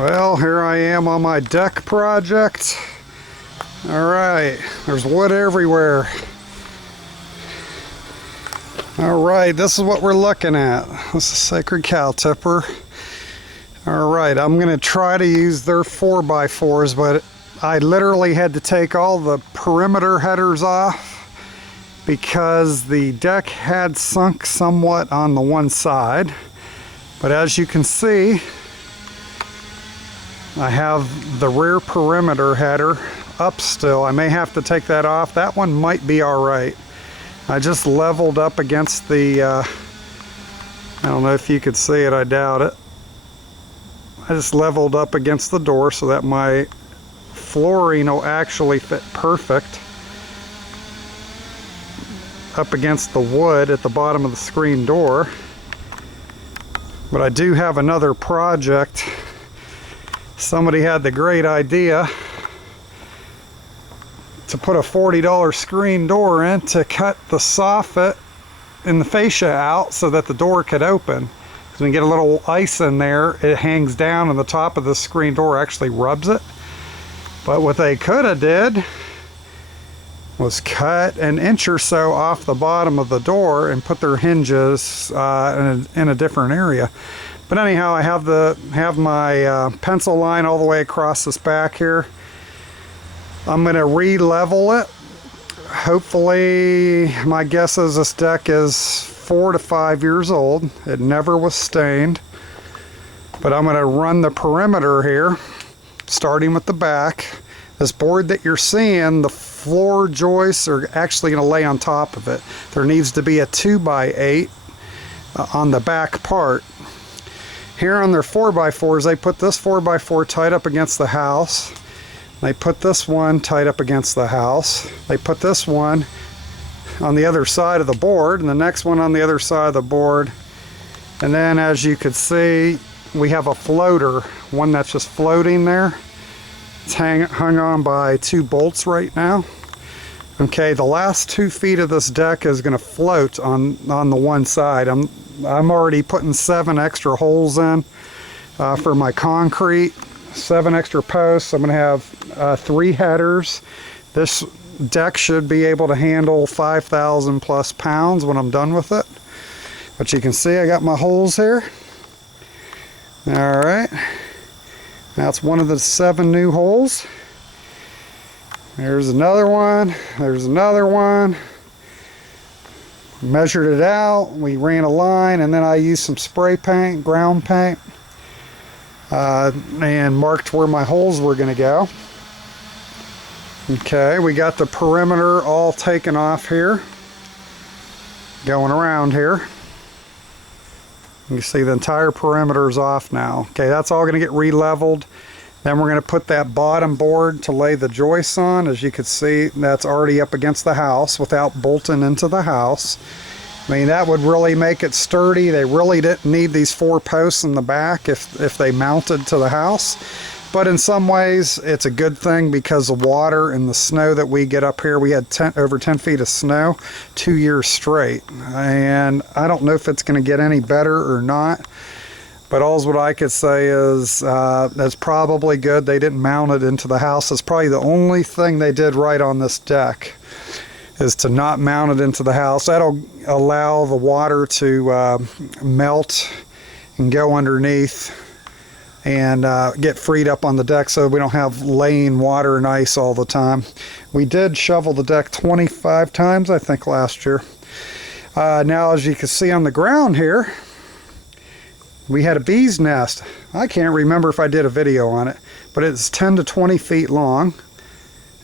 Well, here I am on my deck project. Alright, there's wood everywhere. Alright, this is what we're looking at. This is Sacred Cow Tipper. Alright, I'm going to try to use their 4x4s, but I literally had to take all the perimeter headers off because the deck had sunk somewhat on the one side. But as you can see, I have the rear perimeter header up still. I may have to take that off. That one might be alright. I just leveled up against the, I don't know if you could see it, I doubt it. I just leveled up against the door so that my flooring will actually fit perfect up against the wood at the bottom of the screen door. But I do have another project. Somebody had the great idea to put a $40 screen door in to cut the soffit and the fascia out so that the door could open. When you get a little ice in there, it hangs down and the top of the screen door actually rubs it. But what they could have did was cut an inch or so off the bottom of the door and put their hinges in a different area. But anyhow, I have my pencil line all the way across this back here. I'm going to re-level it. Hopefully, my guess is this deck is 4 to 5 years old. It never was stained. But I'm going to run the perimeter here, starting with the back. This board that you're seeing, the floor joists are actually going to lay on top of it. There needs to be a 2x8 on the back part. Here on their 4x4s, they put this 4x4 tight up against the house. They put this one tight up against the house. They put this one on the other side of the board and the next one on the other side of the board. And then as you can see, we have a floater, one that's just floating there. It's hung on by 2 bolts right now. Okay, the last 2 feet of this deck is going to float on the one side. I'm already putting 7 extra holes in for my concrete. 7 extra posts. I'm going to have 3 headers. This deck should be able to handle 5,000 plus pounds when I'm done with it. But you can see I got my holes here. Alright. That's one of the 7 new holes. There's another one. There's another one. Measured it out. We ran a line and then I used some spray paint, ground paint. And marked where my holes were going to go. Okay, we got the perimeter all taken off here. Going around here. You can see the entire perimeter is off now. Okay, that's all going to get re-leveled. Then we're going to put that bottom board to lay the joists on. As you can see, that's already up against the house without bolting into the house. I mean, that would really make it sturdy. They really didn't need these 4 posts in the back if they mounted to the house. But in some ways, it's a good thing because the water and the snow that we get up here, we had over 10 feet of snow 2 years straight. And I don't know if it's going to get any better or not. But all what I could say is that's probably good. They didn't mount it into the house. That's probably the only thing they did right on this deck, is to not mount it into the house. That'll allow the water to melt and go underneath and get freed up on the deck so we don't have laying water and ice all the time. We did shovel the deck 25 times, I think, last year. Now, as you can see on the ground here, we had a bee's nest. I can't remember if I did a video on it, but it's 10 to 20 feet long.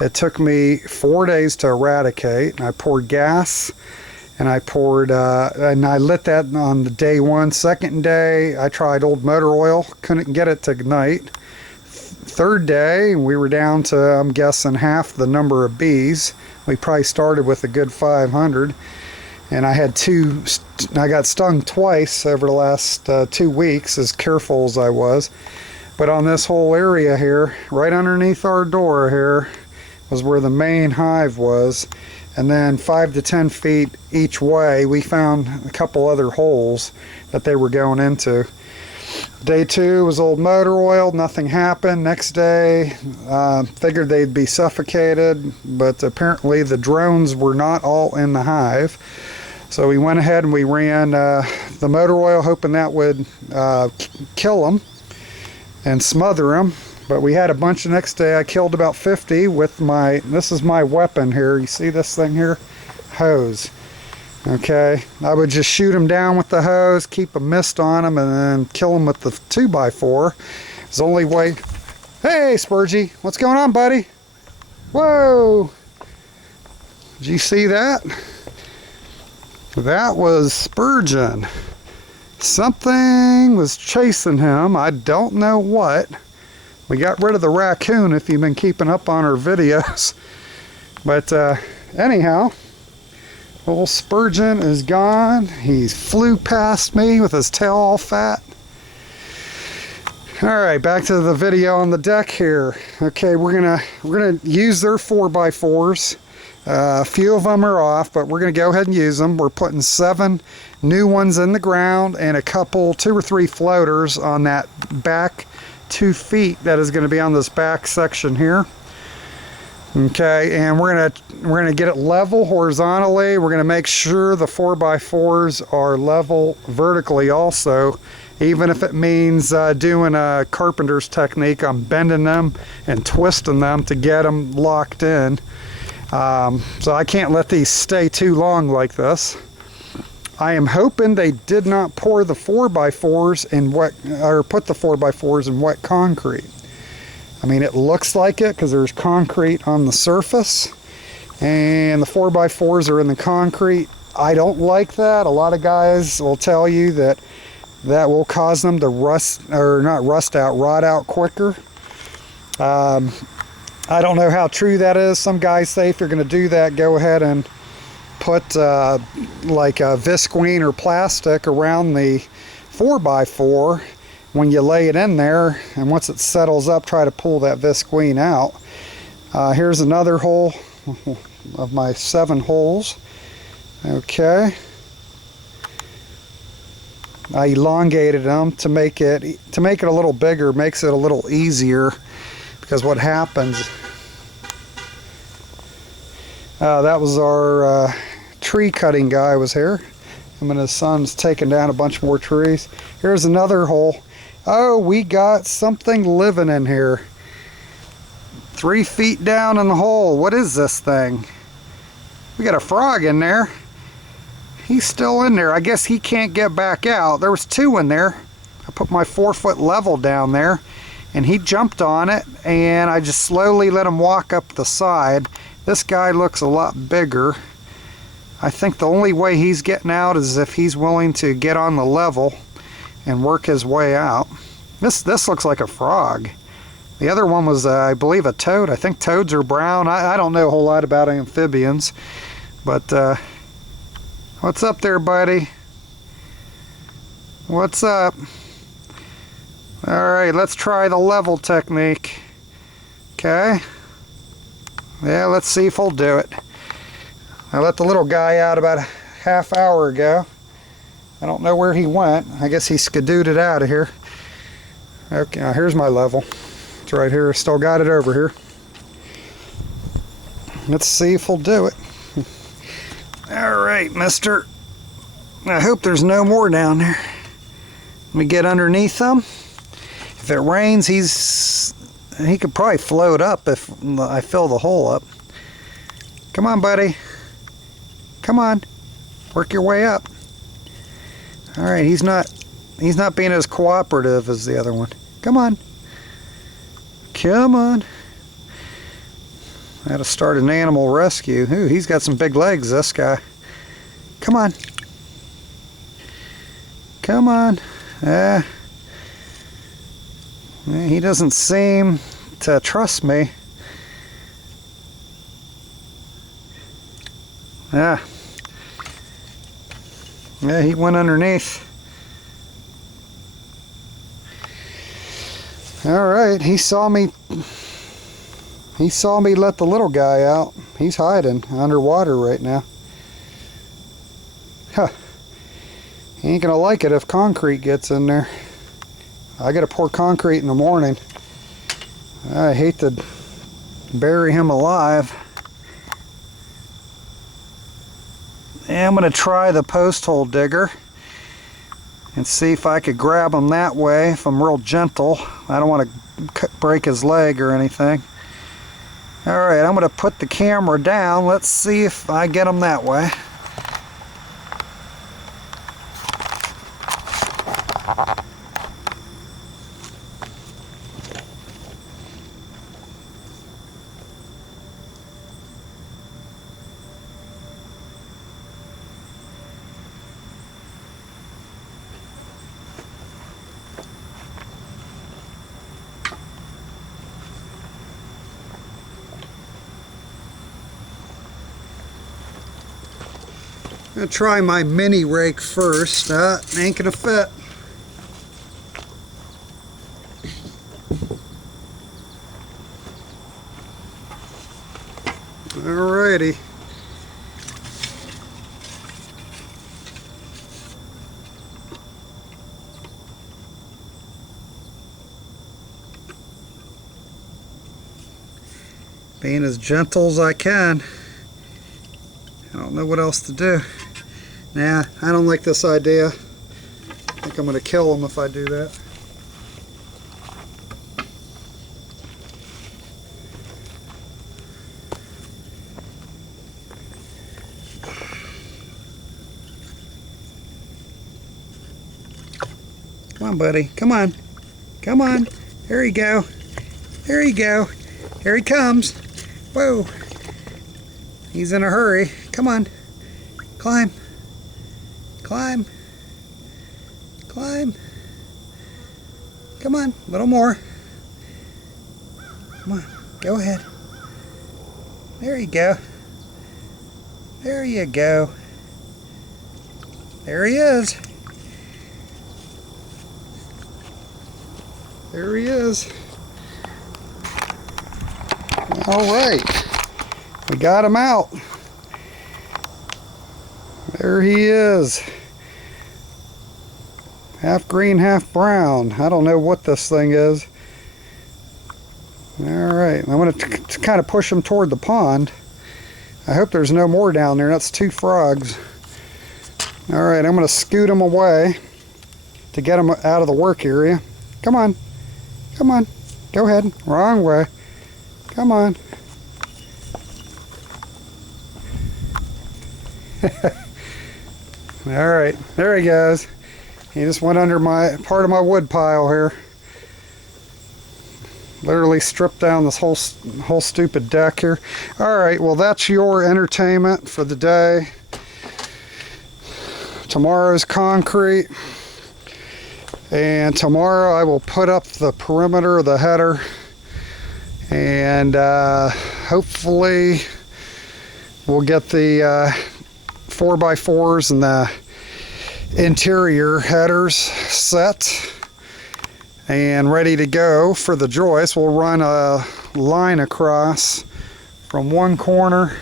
It took me 4 days to eradicate. I poured gas and I lit that on the day 1. Second day, I tried old motor oil, couldn't get it to ignite. Third day, we were down to, I'm guessing, half the number of bees. We probably started with a good 500. And I got stung twice over the last 2 weeks, as careful as I was. But on this whole area here, right underneath our door here, was where the main hive was. And then 5 to 10 feet each way, we found a couple other holes that they were going into. Day 2 was old motor oil, nothing happened. Next day, figured they'd be suffocated, but apparently the drones were not all in the hive. So we went ahead and we ran the motor oil, hoping that would kill them and smother them. But we had a bunch the next day. I killed about 50 with this is my weapon here. You see this thing here? Hose. Okay, I would just shoot them down with the hose, keep a mist on them, and then kill them with the 2x4. It's the only way. Hey, Spurgy, what's going on, buddy? Whoa! Did you see that? That was Spurgeon. Something was chasing him. I don't know what. We got rid of the raccoon if you've been keeping up on our videos. But anyhow, old Spurgeon is gone. He flew past me with his tail all fat. Alright, back to the video on the deck here. Okay, we're gonna use their 4x4s. A few of them are off, but we're gonna go ahead and use them. We're putting 7 new ones in the ground and a couple, 2 or 3 floaters on that back 2 feet that is going to be on this back section here. Okay, and we're gonna get it level horizontally. We're gonna make sure the 4x4s are level vertically also, even if it means doing a carpenter's technique on bending them and twisting them to get them locked in. So I can't let these stay too long like this. I am hoping they did not pour the 4x4s in wet, or put the 4x4s in wet concrete. I mean, it looks like it because there's concrete on the surface and the 4x4s are in the concrete. I don't like that. A lot of guys will tell you that that will cause them to rust, or not rust out, rot out quicker. I don't know how true that is. Some guys say if you're going to do that, go ahead and put like a visqueen or plastic around the 4x4 when you lay it in there, and once it settles up, try to pull that visqueen out. Here's another hole of my 7 holes. Okay, I elongated them to make it a little bigger. Makes it a little easier, because what happens, that was our tree cutting guy was here. Him and his son's taking down a bunch more trees. Here's another hole. Oh, we got something living in here. 3 feet down in the hole. What is this thing? We got a frog in there. He's still in there. I guess he can't get back out. There was 2 in there. I put my 4-foot level down there and he jumped on it, and I just slowly let him walk up the side. This guy looks a lot bigger. I think the only way he's getting out is if he's willing to get on the level and work his way out. This looks like a frog. The other one was, I believe, a toad. I think toads are brown. I don't know a whole lot about amphibians, but what's up there, buddy? What's up? Alright, let's try the level technique. Okay. Yeah, let's see if he'll do it. I let the little guy out about a half hour ago. I don't know where he went. I guess he skidooted out of here. Okay, now here's my level. It's right here. Still got it over here. Let's see if he'll do it. Alright, mister. I hope there's no more down there. Let me get underneath them. If it rains, he could probably float up if I fill the hole up. Come on, buddy. Come on. Work your way up. Alright, he's not being as cooperative as the other one. Come on. Come on. I had to start an animal rescue. Ooh, he's got some big legs, this guy. Come on. Come on. He doesn't seem to trust me. Yeah, he went underneath. Alright, he saw me let the little guy out. He's hiding underwater right now. Huh. He ain't gonna like it if concrete gets in there. I gotta pour concrete in the morning. I hate to bury him alive. And I'm gonna try the post hole digger and see if I could grab him that way if I'm real gentle. I don't want to break his leg or anything. Alright, I'm going to put the camera down. Let's see if I get him that way. I'm going to try my mini rake first. Ain't gonna fit. Alrighty. Being as gentle as I can. I don't know what else to do. Nah, I don't like this idea. I think I'm going to kill him if I do that. Come on, buddy. Come on. Come on. There you go. There you go. Here he comes. Whoa. He's in a hurry. Come on. Climb. Climb. Climb. Come on. A little more. Come on. Go ahead. There you go. There you go. There he is. There he is. All right. We got him out. There he is. Half green, half brown. I don't know what this thing is. All right, I'm going to kind of push him toward the pond. I hope there's no more down there. That's 2 frogs. All right, I'm going to scoot him away to get him out of the work area. Come on. Come on. Go ahead. Wrong way. Come on. All right, there he goes. He just went under part of my wood pile here. Literally stripped down this whole stupid deck here. All right, well, that's your entertainment for the day. Tomorrow's concrete, and tomorrow I will put up the perimeter of the header, and hopefully we'll get the 4x4s and the interior headers set and ready to go for the joist. We'll run a line across from one corner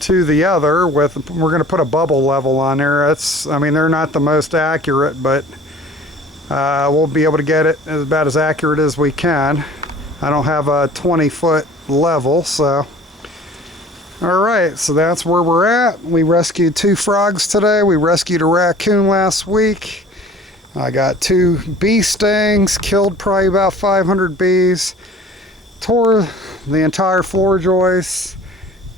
to the other we're going to put a bubble level on there. I mean, they're not the most accurate, but we'll be able to get it about as accurate as we can. I don't have a 20-foot level, so alright, so that's where we're at. We rescued 2 frogs today. We rescued a raccoon last week. I got 2 bee stings, killed probably about 500 bees, tore the entire floor joist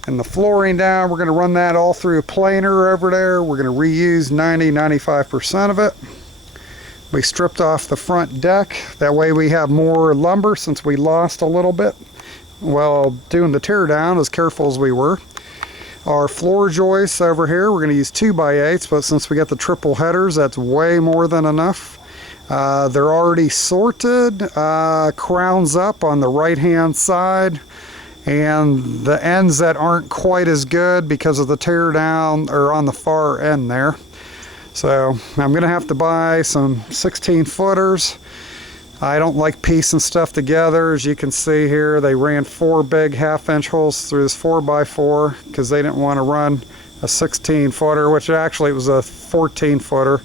and the flooring down. We're going to run that all through a planer over there. We're going to reuse 90-95% of it. We stripped off the front deck. That way we have more lumber since we lost a little bit while doing the tear down, as careful as we were. Our floor joists over here, we're going to use 2x8s, but since we got the triple headers, that's way more than enough. They're already sorted, crowns up on the right hand side, and the ends that aren't quite as good because of the tear down are on the far end there. So I'm going to have to buy some 16 footers. I don't like piecing stuff together. As you can see here, they ran 4 big 1/2-inch holes through this 4x4 because they didn't want to run a 16 footer, which actually was a 14 footer.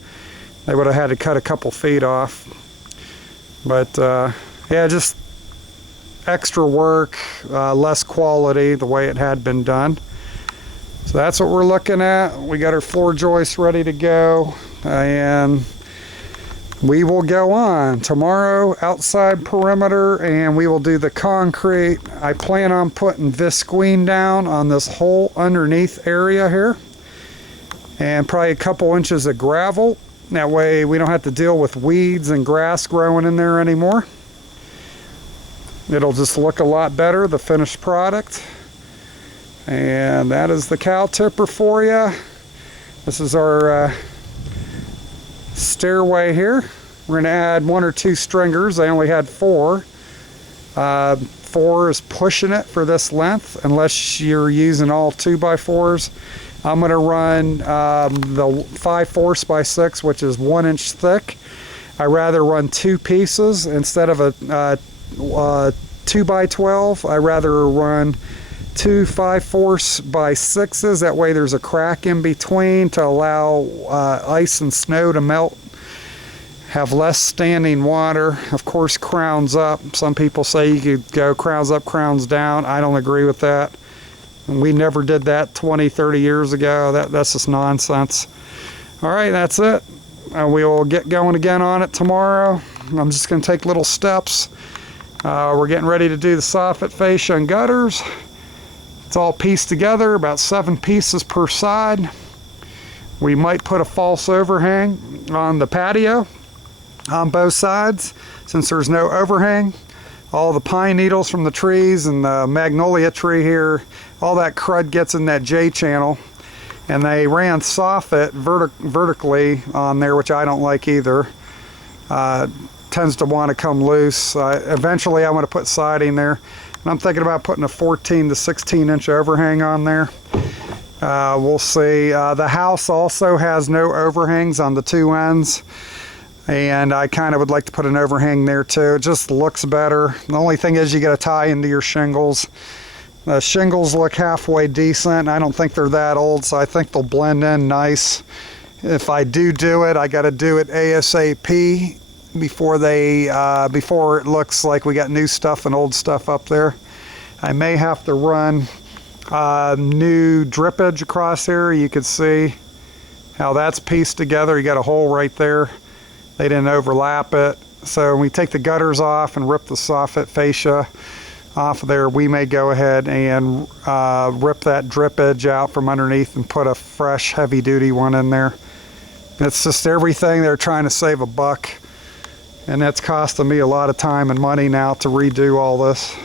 They would have had to cut a couple feet off. But yeah, just extra work, less quality the way it had been done. So that's what we're looking at. We got our floor joists ready to go, and we will go on tomorrow outside perimeter, and we will do the concrete. I plan on putting visqueen down on this whole underneath area here, and probably a couple inches of gravel. That way we don't have to deal with weeds and grass growing in there anymore. It'll just look a lot better, the finished product. And that is the cow tipper for you. This is our stairway here. We're going to add 1 or 2 stringers. I only had 4. 4 is pushing it for this length, unless you're using all 2x4s. I'm going to run the 5/4 by 6, which is 1 inch thick. I rather run 2 pieces instead of a 2x12. I rather run 2 5/4 by 6s. That way there's a crack in between to allow ice and snow to melt. Have less standing water. Of course, crowns up. Some people say you could go crowns up, crowns down. I don't agree with that. We never did that 20, 30 years ago. That's just nonsense. All right, that's it. We will get going again on it tomorrow. I'm just going to take little steps. We're getting ready to do the soffit, fascia, and gutters. It's all pieced together, about 7 pieces per side. We might put a false overhang on the patio on both sides, since there's no overhang. All the pine needles from the trees and the magnolia tree here, all that crud gets in that J channel. And they ran soffit vertically on there, which I don't like either. Tends to want to come loose. Eventually I want to put siding there. And I'm thinking about putting a 14 to 16 inch overhang on there. We'll see. The house also has no overhangs on the 2 ends. And I kind of would like to put an overhang there too. It just looks better. The only thing is you got to tie into your shingles. The shingles look halfway decent. I don't think they're that old, so I think they'll blend in nice. If I do it, I got to do it ASAP before it looks like we got new stuff and old stuff up there. I may have to run new drippage across here. You can see how that's pieced together. You got a hole right there. They didn't overlap it. So when we take the gutters off and rip the soffit fascia off of there, we may go ahead and rip that drippage out from underneath and put a fresh heavy duty one in there. It's just everything. They're trying to save a buck, and that's costing me a lot of time and money now to redo all this.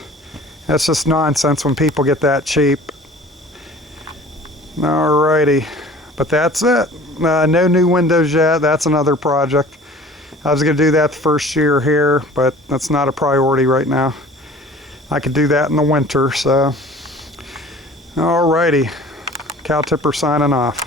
That's just nonsense when people get that cheap. Alrighty, but that's it. No new windows yet. That's another project. I was going to do that the first year here, but that's not a priority right now. I could do that in the winter, so. Alrighty, Cow Tipper signing off.